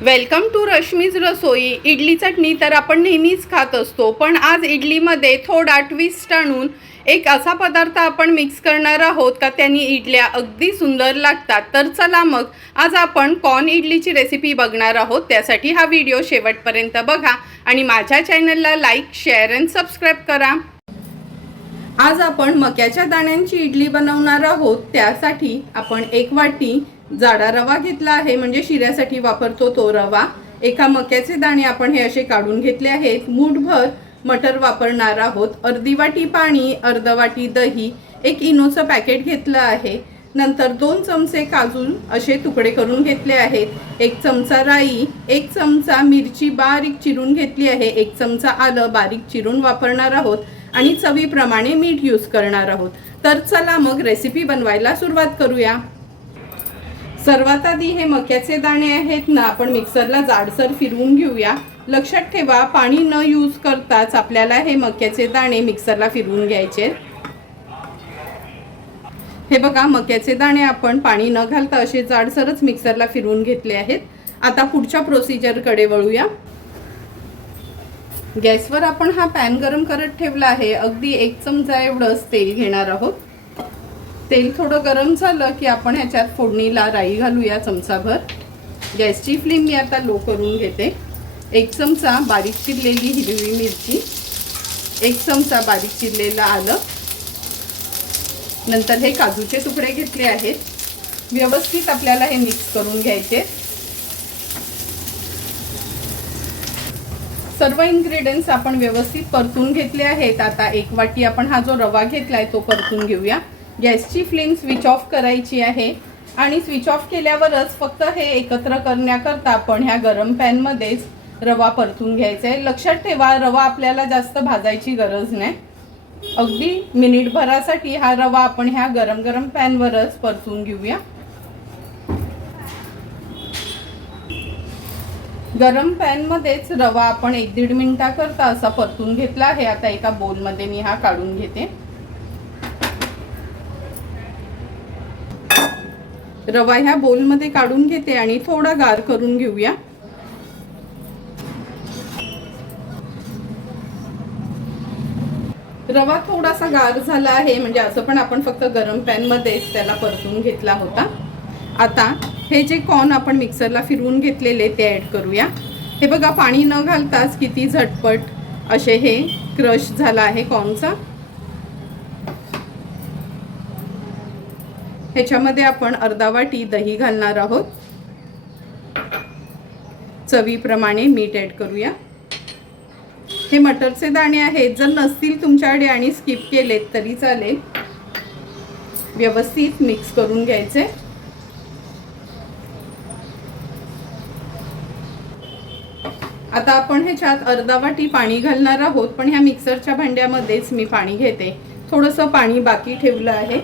Welcome to Rashmi's रसोई। इडली चटणी तर आपण नेहमीच खात असतो, पण आज इडलीमध्ये थोडा ट्विस्ट आणून एक असा पदार्थ आपण मिक्स करणार आहोत का त्यांनी इडल्या अगदी सुंदर लागतात। तर चला मग आज आपण कॉर्न इडलीची रेसिपी बघणार आहोत। त्यासाठी हा व्हिडिओ शेवटपर्यंत बघा आणि माझ्या चॅनलला लाईक, शेअर अँड सबस्क्राईब करा। आज आपण मक्याच्या दाण्यांची इडली बनवणार आहोत। त्यासाठी आपण एक वाटी जाडा रवा घेतला आहे, म्हणजे शिऱ्यासाठी वापरतो तो रवा। एका मक्याचे दाणे आपण हे असे काढून घेतले आहेत। मूठभर मटर वापरणार आहोत। अर्धी वाटी पाणी, अर्ध वाटी दही, एक इनोचं पॅकेट घेतलं आहे। नंतर 2 चमचे काजू असे तुकडे करून घेतले आहेत। 1 चमचा राई, 1 चमचा मिरची बारीक चिरून घेतली आहे, 1 चमचा आलं बारीक चिरून वापरणार आहोत आणि चवीप्रमाणे मीठ यूज करणार आहोत। तर चला मग रेसिपी बनवायला सुरुवात करूया। सर्वात आधी हे मक्याचे दाणे आहेत ना, आपण मिक्सरला जाडसर फिरवून घेऊया। लक्षात ठेवा, पाणी न यूज करताच आपल्याला हे मक्याचे दाणे मिक्सरला फिरवून घ्यायचे। हे बघा, मक्याचे दाणे आपण पाणी न घालता असे जाडसरच मिक्सरला फिरवून घेतले आहेत। आता पुढच्या प्रोसिजरकडे वळूया। गॅसवर आपण हा पॅन गरम करत ठेवला आहे। अगदी 1 चमचा एवढंच तेल घेणार आहोत। तेल थोडं गरम झालं की आपण ह्याच्यात फोडणीला राई घालूया चमचाभर। गॅसची फ्लेम मी आता लो करून घेते। 1 चमचा बारीक चिरलेली हिरवी मिरची, 1 चमचा बारीक चिरलेलं आलं, नंतर हे काजूचे तुकडे घेतले आहेत। व्यवस्थित आपल्याला हे मिक्स करून घ्यायचे। सर्व इन्ग्रेडियंट्स आपण व्यवस्थित परतून घेतले आहेत। आता 1 वाटी आपण हा जो रवा घेतलाय तो परतून घेऊया। गॅसची फ्लेम स्विच ऑफ करायची आहे आणि स्विच ऑफ केल्यावरच फक्त हे एकत्र करण्याकरता आपण ह्या गरम पॅनमध्येच रवा परतून घ्यायचा आहे। लक्षात ठेवा, रवा आपल्याला जास्त भाजायची गरज नाही। अगदी मिनिटभरासाठी हा रवा आपण ह्या गरम पॅनवरच परतून घेऊया। गरम पॅनमध्येच रवा आपण 1-1.5 मिनिटाकरता असा परतून घेतला आहे। आता एका बोलमध्ये मी हा काढून घेते। रवा ह्या बोलमध्ये काढून घेते आणि थोडा गार करून घेऊया। रवा थोडासा गार झाला आहे, म्हणजे असं पण आपण फक्त गरम पॅनमध्येच त्याला परतून घेतला होता। आता हे जे कॉर्न आपण मिक्सरला फिरवून घेतलेले ते ॲड करूया। हे बघा, पाणी न घालताच किती झटपट असे हे क्रश झाला आहे कॉर्नचा। ह्याच्यामध्ये आपण अर्धा वाटी दही घालणार आहोत। चवीप्रमाणे मीठ ॲड करूया। हे मटरचे दाणे आहेत, जर नसतील तुमच्याकडे आणि स्किप केलेत तरी चालेल। व्यवस्थित मिक्स करून घ्यायचे। आता आपण ह्याच्यात अर्धा वाटी पाणी घालणार आहोत, पण ह्या मिक्सरच्या भांड्यामध्येच मी पाणी घेते। थोडंसं पाणी बाकी ठेवलं आहे।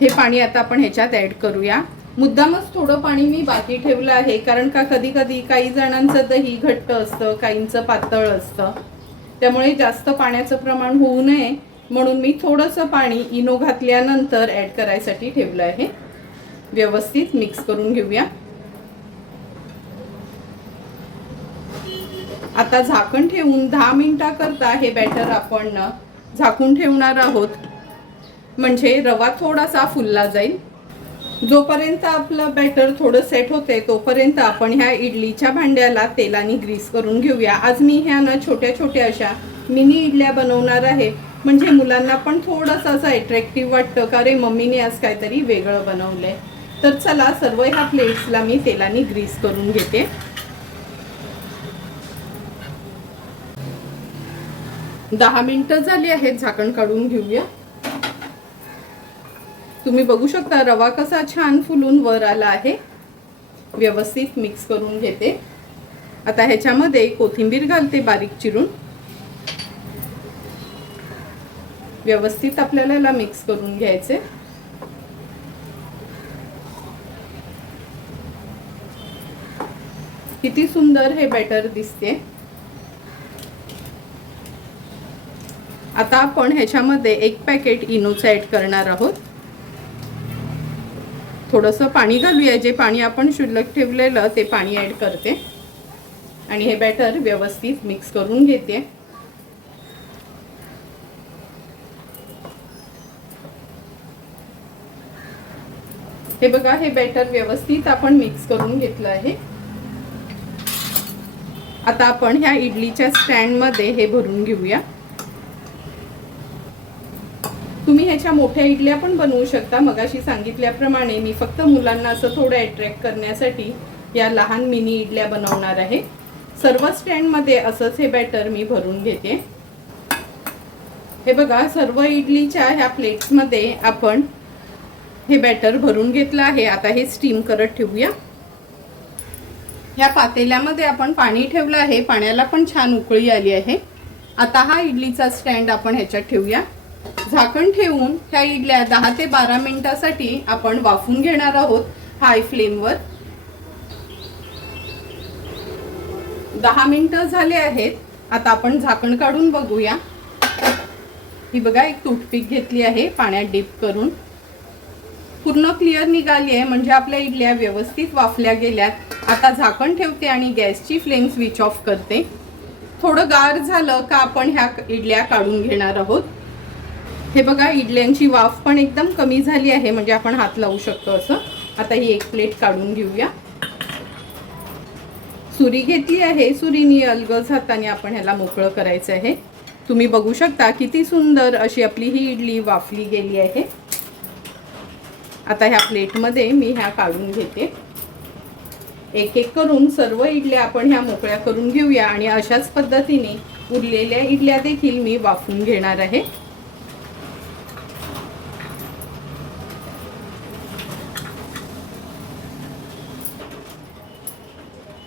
हे पाणी आता आपण ह्याच्यात ॲड करूया। मुद्दामच थोडं पाणी मी बाकी ठेवलं आहे, कारण का कधी कधी काही जणांचं दही घट्ट असतं, काहींचं पातळ असतं, त्यामुळे जास्त पाण्याचं प्रमाण होऊ नये म्हणून मी थोडंसं पाणी इनो घातल्यानंतर ॲड करायसाठी ठेवलं आहे। व्यवस्थित मिक्स करून घेऊया। आता झाकण ठेवून 10 मिनिटाकरता हे बॅटर आपण झाकून ठेवणार आहोत, म्हणजे रवा थोडासा फुलला जाईल। जोपर्यंत आपलं बॅटर थोडं सेट होते तोपर्यंत आपण ह्या इडलीच्या भांड्याला तेलाने ग्रीस करून घेऊया। आज मी ह्या ना छोट्या छोट्या अशा मिनी इडल्या बनवणार आहे, म्हणजे मुलांना पण थोडंसं असं अट्रॅक्टिव्ह वाटतं का रे मम्मीने आज काहीतरी वेगळं बनवलंय। तर चला, सर्व ह्या प्लेट्सला मी तेलाने ग्रीस करून घेते। दहा मिनिटं झाली आहेत, झाकण काढून घेऊया। तुम्ही बघू शकता रवा कसा छान फुलून वर आला आहे। व्यवस्थित मिक्स करून घेते। आता ह्याच्यामध्ये कोथिंबीर घालते बारीक चिरून। व्यवस्थित आपल्याला याला मिक्स करून घ्यायचे। किती सुंदर हे बॅटर दिसते। आता आपण ह्याच्यामध्ये 1 पॅकेट इनोचं ॲड करणार आहोत। थोडंसं पाणी घालूया, जे पाणी आपण शिल्लक ठेवलेलं ते पाणी ॲड करते आणि हे बॅटर व्यवस्थित मिक्स करून घेते। हे बघा, हे बॅटर व्यवस्थित आपण मिक्स करून घेतलं आहे। आता आपण ह्या इडलीच्या स्टँडमध्ये हे भरून घेऊया। तुम्ही ह्याच्या मोठ्या इडल्या पण बनवू शकता। मगाशी सांगितल्याप्रमाणे मी फक्त मुलांना असं थोडं अट्रॅक्ट करण्यासाठी या लहान मिनी इडल्या बनवणार आहे। सर्व स्टँडमध्ये असंच हे बॅटर मी भरून घेते। हे बघा, सर्व इडलीच्या ह्या प्लेट्समध्ये आपण हे बॅटर भरून घेतलं आहे। आता हे स्टीम करत ठेवूया। ह्या पातेल्यामध्ये आपण पाणी ठेवलं आहे, पाण्याला पण छान उकळी आली आहे। आता हा इडलीचा स्टँड आपण ह्याच्यात ठेवूया। झाकण ठेवून ह्या इडल्या 10 ते 12 मिनिटांसाठी आपण वाफवून घेणार आहोत हाय फ्लेमवर। 10 मिनिटं झाले आहेत। आता आपण झाकण काढून बघूया। ही बघा, एक टूथपिक घेतली आहे, पाण्यात डिप करून पूर्ण क्लिअर निघाली आहे, म्हणजे आपल्या इडल्या व्यवस्थित वाफल्या गेल्यात। आता झाकण ठेवते आणि गॅसची फ्लेम स्विच ऑफ करते। थोडं गार झालं का आपण ह्या इडल्या काढून घेणार आहोत। हे बघा, इडल्यांची वाफ पण एकदम कमी झाली आहे, म्हणजे आपण हात लावू शकतो असं। आता ही एक प्लेट काढून घेऊया। सुरी घेतली आहे, सुरीने अलगद हाताने आपण ह्याला मोकळं करायचं आहे। तुम्ही बघू शकता किती सुंदर अशी आपली ही इडली वाफली गेली आहे। आता ह्या प्लेटमध्ये मी ह्या काढून घेते। एक एक करून सर्व इडल्या आपण ह्या मोकळ्या करून घेऊया आणि अशाच पद्धतीने उरलेल्या इडल्या देखील मी वाफवून घेणार आहे।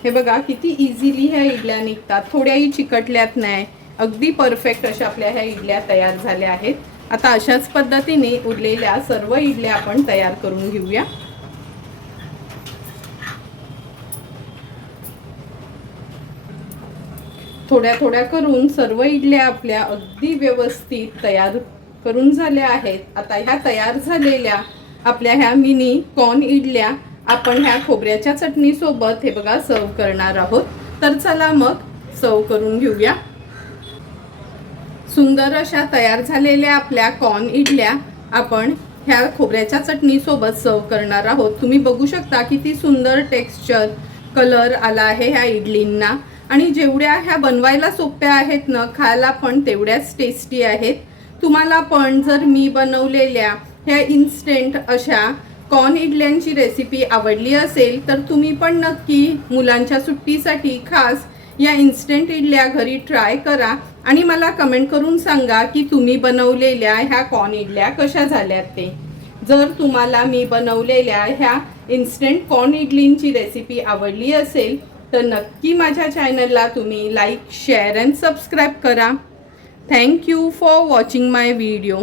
हे बघा, किती इझिली ह्या इडल्या निघतात, थोड्याही चिकटल्यात नाही, अगदी परफेक्ट अशा आपल्या ह्या इडल्या तयार झाल्या आहेत। आता अशाच पद्धतीने उरलेल्या सर्व इडल्या आपण तयार करून घेऊया। थोड्या थोड्या करून सर्व इडल्या आपल्या अगदी व्यवस्थित तयार करून झाल्या आहेत। आता ह्या तयार झालेल्या आपल्या ह्या मिनी कॉर्न इडल्या आपण ह्या खोबऱ्याच्या चटणी सोबत हे बघा सर्व करणार आहोत। तर चला मग सर्व करून घेऊया। सुंदर अशा तयार झालेल्या आपल्या कॉर्न इडल्या आपण ह्या खोबऱ्याच्या चटणी सोबत सर्व करणार आहोत। तुम्ही बघू शकता किती सुंदर टेक्स्चर, कलर आला आहे ह्या इडलींना आणि जेवढ्या ह्या बनवायला सोप्या आहेत ना, खायला पण तेवढ्याच टेस्टी आहेत। तुम्हाला पण जर मी बनवलेल्या ह्या इन्स्टंट अशा कॉर्न इडल्यांची रेसिपी आवडली असेल तर तुम्ही पण नक्की मुलांच्या सुट्टीसाठी खास या इन्स्टंट इडल्या घरी ट्राय करा आणि मला कमेंट करून सांगा की तुम्ही बनवलेल्या ह्या कॉर्न इडल्या कशा झाल्यात ते। जर तुम्हाला मी बनवलेल्या ह्या इन्स्टंट कॉर्न इडलींची रेसिपी आवडली असेल तर नक्की माझ्या चॅनलला तुम्ही लाईक, शेअर अँड सबस्क्राईब करा। Thank you for watching my video.